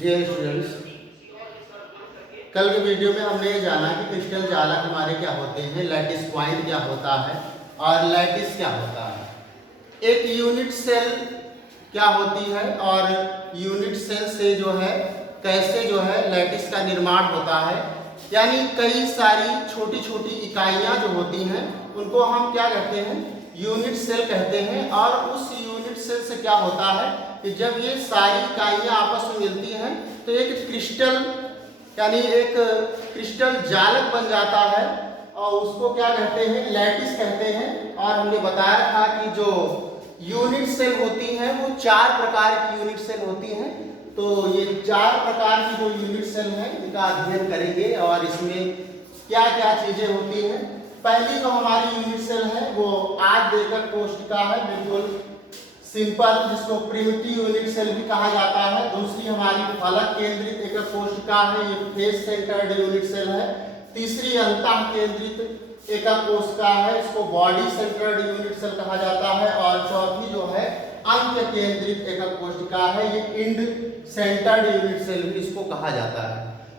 Dear students, कल के video में हमने ये जाना कि क्रिस्टल जालक हमारे क्या होते हैं, लैटिस पॉइंट क्या होता है और लैटिस क्या होता है, एक यूनिट सेल क्या होती है और यूनिट सेल से जो है कैसे जो है लैटिस का निर्माण होता है। यानी कई सारी छोटी छोटी इकाइयाँ जो होती हैं उनको हम क्या कहते हैं, यूनिट सेल कहते हैं। और उस यूनिट सेल से क्या होता है कि जब ये सारी इकाइयाँ आपस में मिलती हैं तो एक क्रिस्टल यानी एक क्रिस्टल जालक बन जाता है और उसको क्या कहते हैं, लैटिस कहते हैं। और हमने बताया था कि जो यूनिट सेल होती हैं वो 4 प्रकार की यूनिट सेल होती हैं। तो ये 4 प्रकार की जो यूनिट सेल हैं इनका अध्ययन करेंगे और इसमें क्या क्या चीजें होती हैं। पहली जो हमारी यूनिट सेल है वो आठ एकक कोशिका है, बिल्कुल सिंपल, जिसको प्रिमिटिव यूनिट सेल भी कहा जाता है। दूसरी हमारी फलक केंद्रित एकक कोशिका है, ये फेस सेंटर्ड यूनिट सेल है। तीसरी अंतः केंद्रित एकक कोशिका है, इसको बॉडी सेंटर्ड यूनिट सेल कहा जाता है। और चौथी जो है अंत केंद्रित एकक कोशिका है, ये इंड सेंटर्ड यूनिट सेल भी इसको कहा जाता है।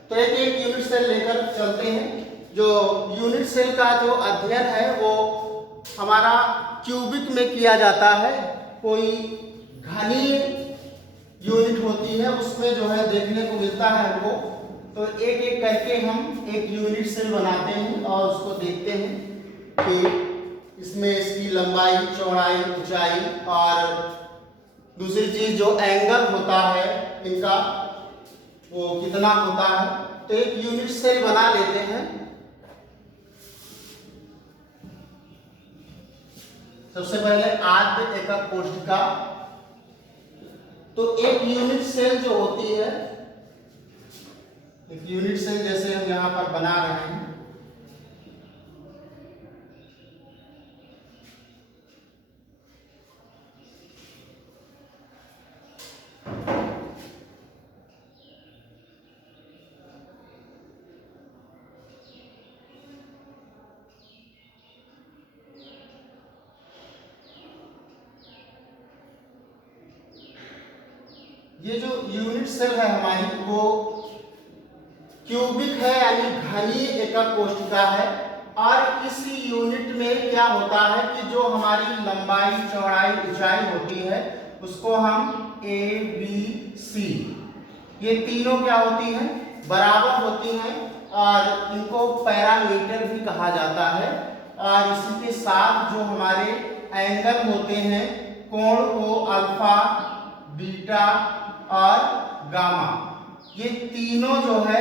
तो एक एक यूनिट सेल लेकर चलते हैं। जो यूनिट सेल का जो अध्ययन है वो हमारा क्यूबिक में किया जाता है। कोई घनीय यूनिट होती है उसमें जो है देखने को मिलता है हमको। तो एक एक करके हम एक यूनिट सेल बनाते हैं और उसको देखते हैं कि इसमें इसकी लंबाई, चौड़ाई, ऊंचाई और दूसरी चीज जो एंगल होता है इनका वो कितना होता है। तो एक यूनिट सेल बना लेते हैं। सबसे पहले आद्य एकक कोशिका। तो एक यूनिट सेल जो होती है, एक यूनिट सेल जैसे हम यहां पर बना रहे हैं, ये जो यूनिट सेल है हमारी वो क्यूबिक है यानी घनीय एकक कोशिका है। और इस यूनिट में क्या होता है कि जो हमारी लंबाई, चौड़ाई, ऊंचाई होती है उसको हम ए, बी, सी, ये तीनों क्या होती हैं, बराबर होती हैं और इनको पैरामीटर भी कहा जाता है। और इसी के साथ जो हमारे एंगल होते हैं, कोण को अल्फा, बीटा और गामा, ये तीनों जो है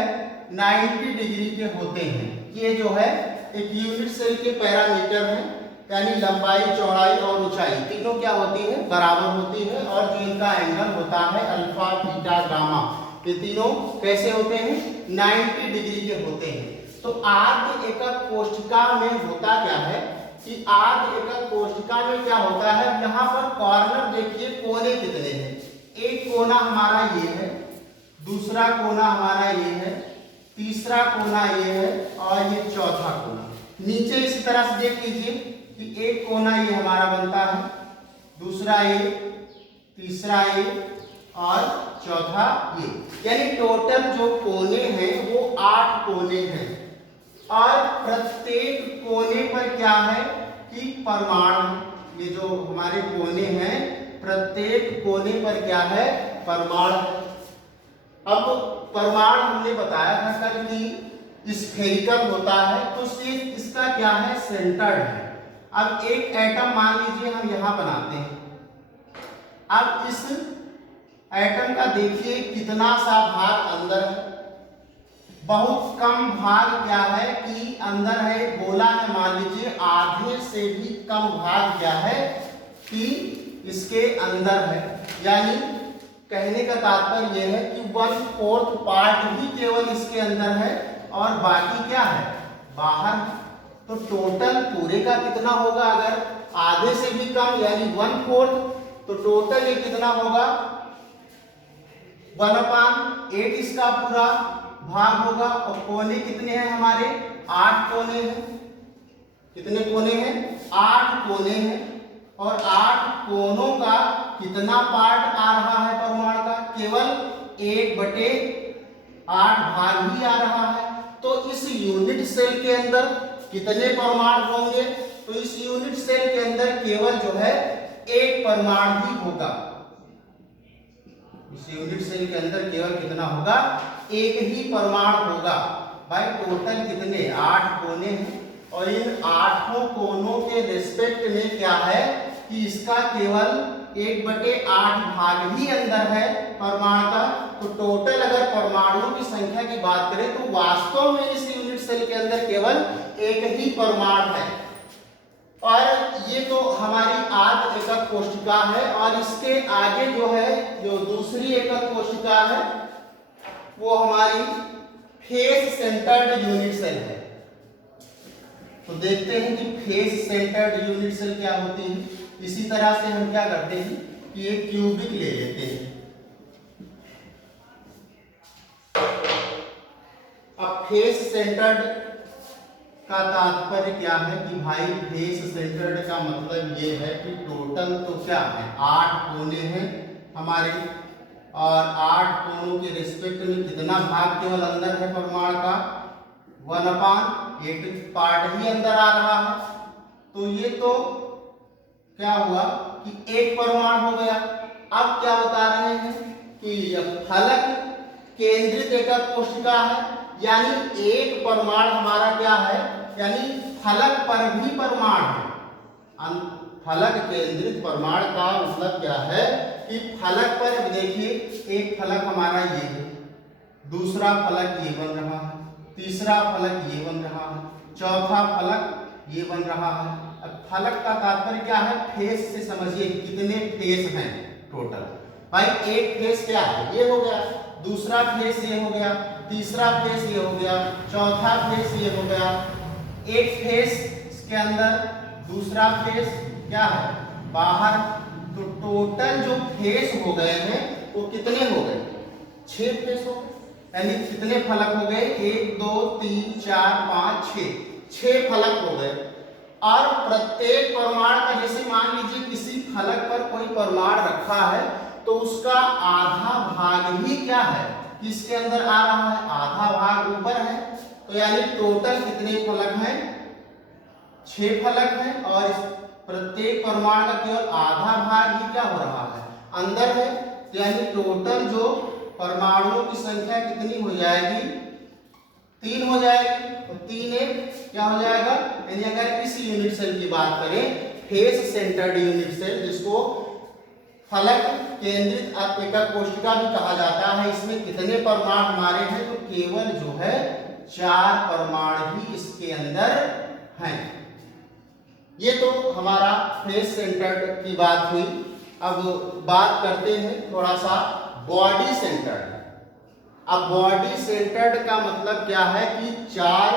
90 डिग्री के होते हैं। ये जो है एक यूनिट सेल के पैरामीटर हैं, यानी लंबाई, चौड़ाई और ऊंचाई तीनों क्या होती है, बराबर होती है। और जो इनका एंगल होता है अल्फा, बीटा, गामा, ये तीनों कैसे होते हैं, 90 डिग्री के होते हैं। तो आद्य एकक कोशिका में होता क्या है कि आद्य एकक कोशिका में क्या होता है, यहाँ पर कॉर्नर देखिए, कोने कितने हैं। एक कोना हमारा ये है, दूसरा कोना हमारा ये है, तीसरा कोना ये है और ये चौथा कोना। नीचे इसी तरह से देख लीजिए कि एक कोना ये हमारा बनता है, दूसरा ये, तीसरा ये और चौथा ये। यानी टोटल जो कोने हैं वो 8 कोने हैं। और प्रत्येक कोने पर क्या है कि परमाणु, ये जो हमारे कोने हैं प्रत्येक कोने पर क्या है, परमाणु। अब परमाणु हमने बताया था कल कि स्फेरिकल होता है, तो इसका क्या है, सेंटर्ड है। अब एक एटम मान लीजिए हम यहां बनाते हैं। अब इस एटम का देखिए कितना सा भाग अंदर है, बहुत कम भाग क्या है कि अंदर है, गोला है, मान लीजिए आधे से भी कम भाग क्या है कि इसके अंदर है। यानी कहने का तात्पर्य यह है कि 1/4 पार्ट ही केवल इसके अंदर है और बाकी क्या है, बाहर। तो टोटल पूरे का कितना होगा, अगर आधे से भी कम यानी 1/4, तो टोटल ये कितना होगा, 1/8 इसका पूरा भाग होगा। और कोने कितने हैं हमारे, 8 कोने हैं। कितने कोने हैं, 8 कोने हैं। और 8 कोनों का कितना पार्ट आ रहा है परमाणु का, केवल 1/8 भाग ही आ रहा है। तो इस यूनिट सेल के अंदर कितने परमाणु होंगे? तो इस यूनिट सेल के अंदर केवल जो है एक परमाणु ही होगा। इस यूनिट सेल के अंदर केवल कितना होगा? एक ही परमाणु होगा। भाई टोटल कितने? 8 कोने हैं और इन 8 कोनों के रिस्पेक्ट में क्या है कि इसका केवल 1/8 भाग ही अंदर है परमाणु का। तो टोटल अगर परमाणुओं की संख्या की बात करें तो वास्तव में इस यूनिट सेल के अंदर केवल एक ही परमाणु है। और ये तो हमारी आद्य एकक कोशिका है और इसके आगे जो है जो दूसरी एकक कोशिका है वो हमारी फेस सेंटर्ड यूनिट सेल है। तो देखते हैं कि फेस सेंटर्ड यूनिट सेल क्या होती है। इसी तरह से हम क्या करते हैं कि एक क्यूबिक ले लेते हैं। अब फेस सेंटर्ड का तात्पर्य क्या है कि भाई फेस सेंटर्ड का मतलब ये है कि टोटल तो क्या है 8 कोने हैं हमारे और 8 कोनों के रिस्पेक्ट में कितना भाग केवल अंदर है परमाणु का? 1/8 पार्ट ही अंदर आ रहा है। तो ये तो क्या हुआ कि एक परमाणु हो गया। अब क्या बता रहे हैं कि यह फलक केंद्रित एकक कोशिका है, यानी एक परमाणु हमारा क्या है, यानी फलक पर भी परमाणु है। फलक केंद्रित परमाणु का मतलब क्या है कि फलक पर देखिए एक फलक हमारा ये है, दूसरा फलक ये बन रहा है, तीसरा फलक ये बन रहा है, चौथा फलक ये बन रहा है। अब फलक का तात्पर्य क्या है? फेस से समझिए कितने फेस हैं टोटल। भाई एक फेस क्या है? ये हो गया, दूसरा फेस ये हो गया, तीसरा फेस ये हो गया, चौथा फेस ये हो गया। एक फेस के अंदर दूसरा फेस क्या है? बाहर। तो टोटल जो फेस हो गए हैं वो कितने हो गए? 6 फेस हो गए। यानी कितने फलक हो गए? 1 2 3 4 5 6 फलक हो गए। और प्रत्येक परमाणु का जैसे मान लीजिए किसी फलक पर कोई परमाणु रखा है तो उसका आधा भाग ही क्या है किसके अंदर आ रहा है? आधा भाग ऊपर है। तो यानी टोटल कितने फलक हैं? 6 फलक हैं और इस प्रत्येक परमाणु का केवल आधा भाग ही क्या हो रहा है? अंदर है। तो यानी टोटल जो परमाणुओं की संख्या कितनी हो जाएगी? 3 हो जाएगी। तो 3 1 क्या हो जाएगा? यानी अगर इस यूनिट सेल की बात करें फेस सेंटर्ड यूनिट सेल, जिसको फलक केंद्रित एकक कोशिका भी कहा जाता है, इसमें कितने परमाणु हमारे हैं? तो केवल जो है 4 परमाणु ही इसके अंदर हैं। ये तो हमारा फेस सेंटर्ड की बात हुई। अब बात करते हैं थोड़ा सा बॉडी सेंटर्ड। अब बॉडी सेंटर्ड का मतलब क्या है कि 4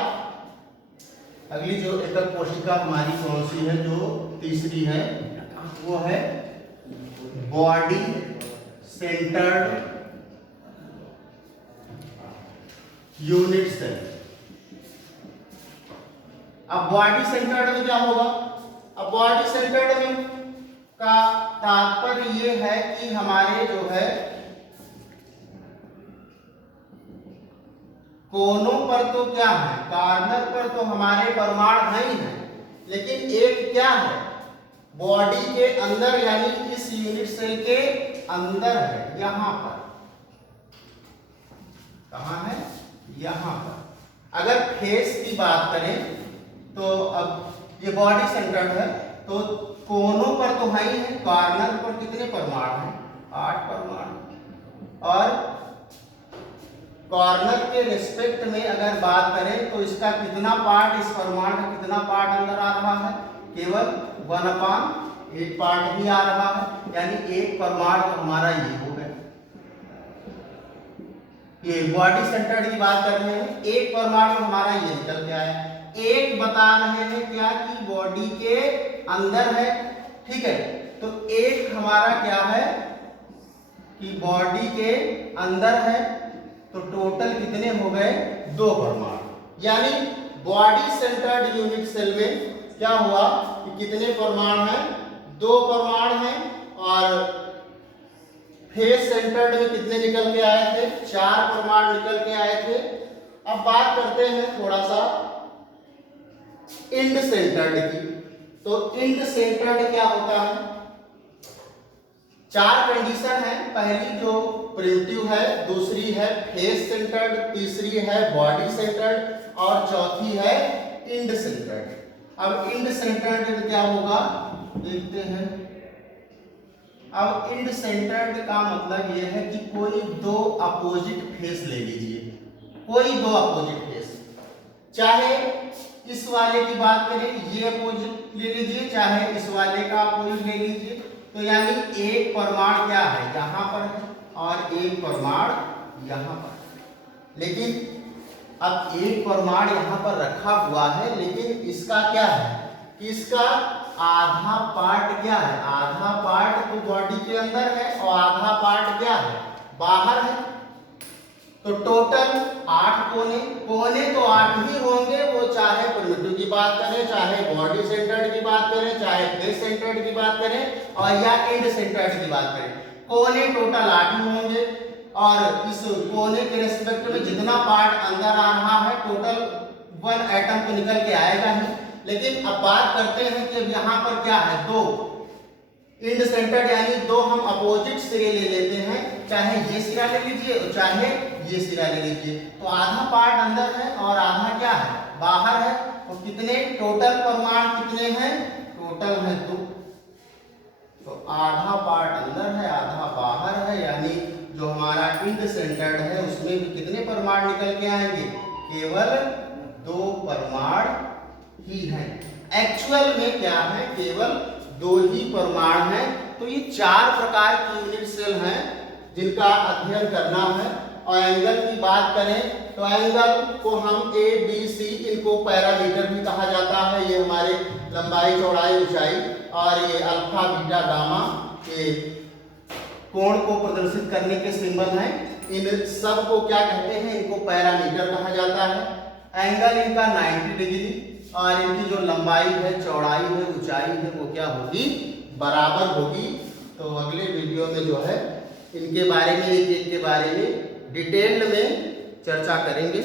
अगली जो एकक कोशिका हमारी कौन सी है? जो तीसरी है वो है बॉडी सेंटर्ड यूनिट सेल। अब बॉडी सेंटर्ड में क्या होगा? अब बॉडी सेंटर्ड में का तात्पर्य ये है कि हमारे जो है कोनों पर तो क्या है? कॉर्नर पर तो हमारे परमाणु नहीं है, लेकिन एक क्या है? बॉडी के अंदर यानी इस यूनिट सेल के अंदर है। यहां पर कहां है? यहां पर। अगर फेस की बात करें तो अब ये बॉडी सेंटर्ड है तो कोनों पर तो है ही है, कॉर्नर पर कितने परमाणु हैं? 8 परमाणु। और कॉर्नर के रिस्पेक्ट में अगर बात करें तो इसका कितना पार्ट, इस परमाणु का कितना पार्ट अंदर आ रहा है? केवल 1/8 पार्ट ही आ रहा है। यानी एक परमाणु हमारा ये हो गया। ये बॉडी सेंटर्ड की बात कर रहे हैं, एक परमाणु हमारा ये निकल के आया। एक बता रहे हैं क्या कि बॉडी के अंदर है, ठीक है। तो एक हमारा क्या है कि बॉडी के अंदर है। तो टोटल कितने हो गए? 2 परमाणु। यानी बॉडी सेंटर्ड यूनिट सेल में क्या हुआ कि कितने परमाणु हैं? 2 परमाणु हैं। और फेस सेंटर्ड में कितने निकल के आए थे? 4 परमाणु निकल के आए थे। अब बात करते हैं थोड़ा सा इंड सेंटर्ड की। तो इंड सेंटर्ड क्या होता है? 4 कंडीशन है। पहली जो प्रिमिटिव है, दूसरी है फेस सेंटर्ड, तीसरी है बॉडी सेंटर्ड और चौथी है इंड सेंटर्ड। अब इंड सेंटर्ड में क्या होगा देखते हैं। अब इंड सेंटर्ड का मतलब यह है कि कोई दो अपोजिट फेस ले लीजिए, कोई दो अपोजिट फेस, चाहे इस वाले की बात करें ये अपोजिट ले लीजिए, चाहे इस वाले का अपोजिट ले लीजिए। तो यानी एक परमाणु क्या है यहाँ पर है और एक परमाणु यहाँ पर। लेकिन अब एक परमाणु यहाँ पर रखा हुआ है, लेकिन इसका क्या है कि इसका आधा पार्ट क्या है? आधा पार्ट तो बॉडी के अंदर है और आधा पार्ट क्या है? बाहर है। तो टोटल 8 कोने, कोने तो 8 ही होंगे, वो चाहे प्रिमिटिव की बात करें, चाहे बॉडी सेंटर्ड की बात करें, चाहे फेस सेंटर्ड की बात करें और या इंड सेंटर्ड की बात करें। कोने टोटल 8 ही होंगे और इस कोने के रिस्पेक्ट में जितना पार्ट अंदर आ रहा है टोटल 1 एटम तो निकल के आएगा ही। लेकिन अब बात करते हैं कि अब यहाँ पर क्या है? दो इंड सेंटर्ड यानी दो हम अपोजिट सिरे ले लेते हैं, चाहे ये सिरा ले लीजिए और चाहे ये सिरा ले लीजिए। तो आधा पार्ट अंदर है और आधा क्या है? बाहर है। तो कितने टोटल परमाणु कितने हैं? टोटल है 2। तो आधा पार्ट अंदर है आधा बाहर है, यानी जो हमारा इंड सेंटर्ड है उसमें भी कितने परमाणु निकल के आएंगे? केवल 2 परमाणु ही है। एक्चुअल में क्या है? केवल 2 ही परमाणु हैं। तो ये 4 प्रकार की यूनिट सेल हैं जिनका अध्ययन करना है। और एंगल की बात करें तो एंगल को हम ए बी सी, इनको पैरामीटर भी कहा जाता है। ये हमारे लंबाई चौड़ाई ऊंचाई और ये अल्फा बीटा गामा के कोण को प्रदर्शित करने के सिंबल हैं। इन सब को क्या कहते हैं? इनको पैरामीटर कहा जाता है। एंगल इनका 90 डिग्री और इनकी जो लंबाई है चौड़ाई है ऊंचाई है वो क्या होगी? बराबर होगी। तो अगले वीडियो में जो है इनके बारे में एक एक के बारे में डिटेल्ड में चर्चा करेंगे।